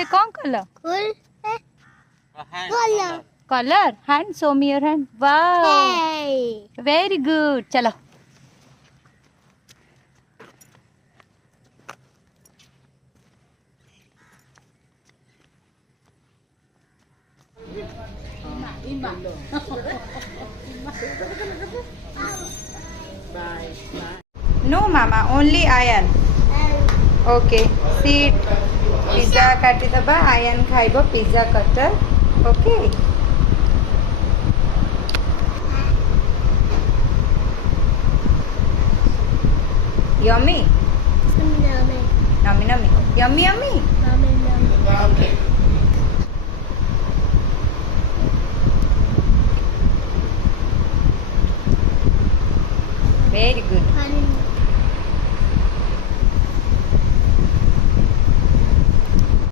only कौन color? Full. Color. Color. Hand. Show me your hand. Wow. Hey. Very good. चलो. No, Mama. Only Ayaan. Okay. Sit. Pizza काटिदबा Ayaan खाइबो pizza cutter. Okay. Yummy. Yummy. Yummy. Yummy.